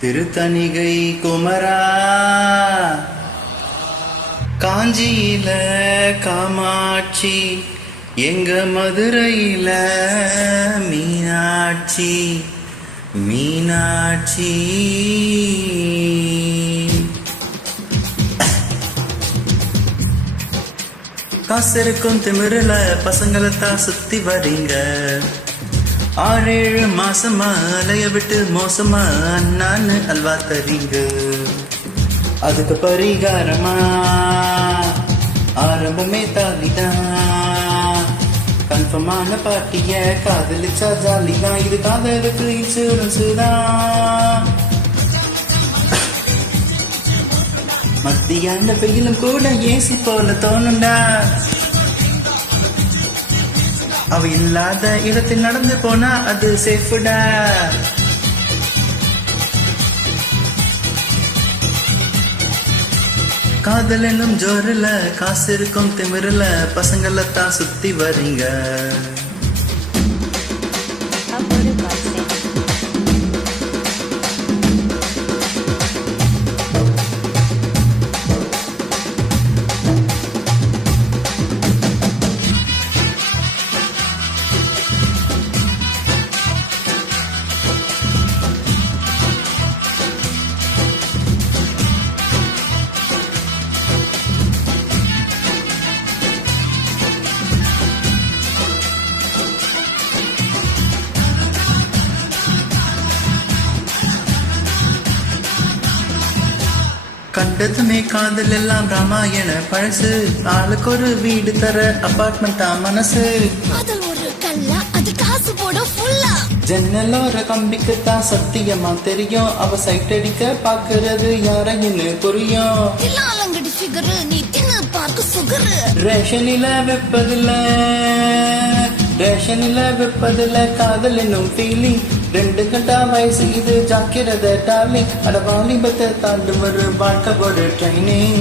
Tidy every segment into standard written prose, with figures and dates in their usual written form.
திருத்தணிகை குமரா, காஞ்சியில காமாட்சி, எங்க மதுரையில மீனாட்சி மீனாட்சி. காசிருக்கும் திமிருல பசங்களைத்தான் சுத்தி வரீங்க. 6-7 மாசமா அலைய விட்டு மோசமா அண்ணான்னு அல்வா தரீங்க. அதுக்கு பரிகாரமா ஆரம்பமே தாலிதான். கன்ஃபர்மான பாட்டிய காதலிச்சா ஜாலிதான். இது காதலுக்கு இன்சூரன்ஸ் தான். மத்தியான வெயிலும் கூட ஏசி போல தோணுண்டா. அவ இல்லாத இடத்தில் நடந்து போனா அது சேஃபுடா. காதல் என்னும் ஜோருல காசு இருக்கும் திமிருல பசங்களைத்தான் சுத்தி வரீங்க. கண்டதுமே காதல் எல்லாம் ராமாயண பழசு. ஆளுக்கு ஒரு வீடு தர அபார்ட்மெண்டா மனசு. காதல் ஒரு கல்லா, அது காசு போட ஃபுல்லா. ஜன்னலோர கம்பிக்குத்தான் சத்தியமா தெரியும். அவ சைட் அடிக்க பாக்குறது யாரைன்னு புரியும். தில்லாலங்கடி ஃபிகர், நீ தின்னு பார்க்க சுகர். ரேஷனில வெப்பதில்ல காதல் என்னும் ஃபீலிங். 2 கண்டா வயசு இது ஜாக்கிரத டார்லிங். அட வாலிபத்தை தாண்டு ஒரு வாழ்க்கை ஒரு ட்ரைனிங்.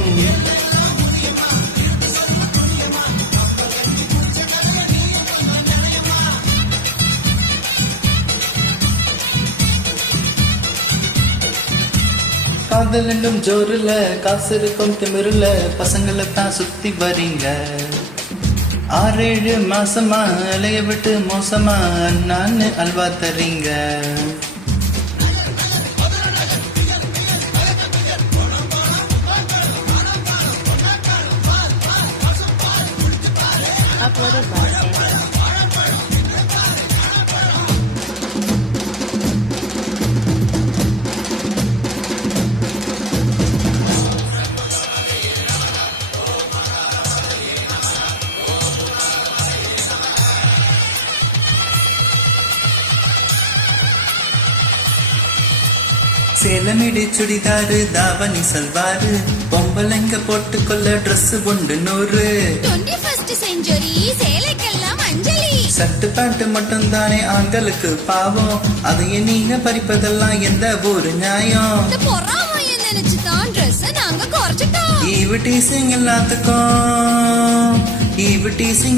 காதல் என்னும் ஜோருல காசு இருக்கும் திமிருல பசங்களைத்தான் சுத்தி வரீங்க. 6-7 மாசமா அலைய விட்டு மோசமா நானு அல்வா தரீங்க. சேலமிடி சுடிதாரு தாவணி சல்வாரு. பொம்பளைங்க போட்டுக்கொள்ள ட்ரெஸ் ஒன்று 100. 21st செஞ்சுரி சேலைக்கெல்லாம் அஞ்சலி. சட்டு பேண்ட் மட்டும் தானே ஆண்களுக்கு பாவம். அதையே நீங்க பறிப்பதெல்லாம் எந்த ஒரு நியாயம்? இந்த பொறாமைய நினைச்சுதான் ட்ரெஸ் நாங்க குறைச்சிட்டோம். ஈவு டீசிங்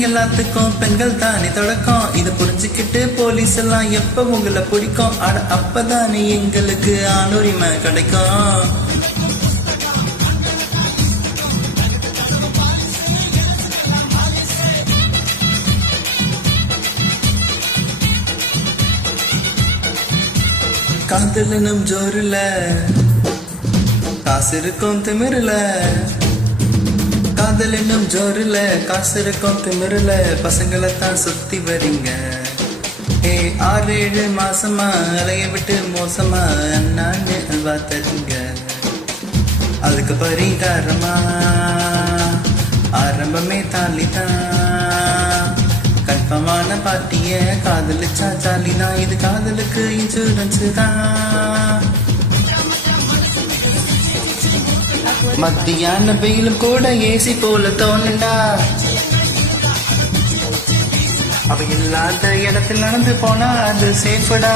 எல்லாத்துக்கும் பெண்கள் தானே தொடக்கம். இத புரிஞ்சுக்கிட்டு போலீஸ் எல்லாம் எப்ப உங்களை பிடிக்கும். அட அப்பதானே எங்களுக்கு ஆணுரிமை கிடைக்கும். காதலனும் ஜோருல காசு இருக்கும் திமிருல. காதல் என்னும் ஜோருல காசு இருக்கும் திமிருல பசங்களைத்தான் சுத்தி வரீங்க. 6-7 மாசமா அலைய விட்டு மோசமா அண்ணான்னு அல்வா தரீங்க. அதுக்கு பரிகாரமா ஆரம்பமே தாலிதான். கன்ஃபர்மான பாட்டிய காதலிச்சா ஜாலிதான். இது காதலுக்கு இன்சூரன்ஸ் தான். மத்தியான வெயிலும் கூட ஏசி போல தோணுண்டா. அவ இல்லாத இடத்தில் நடந்து போனா அது சேஃபுடா.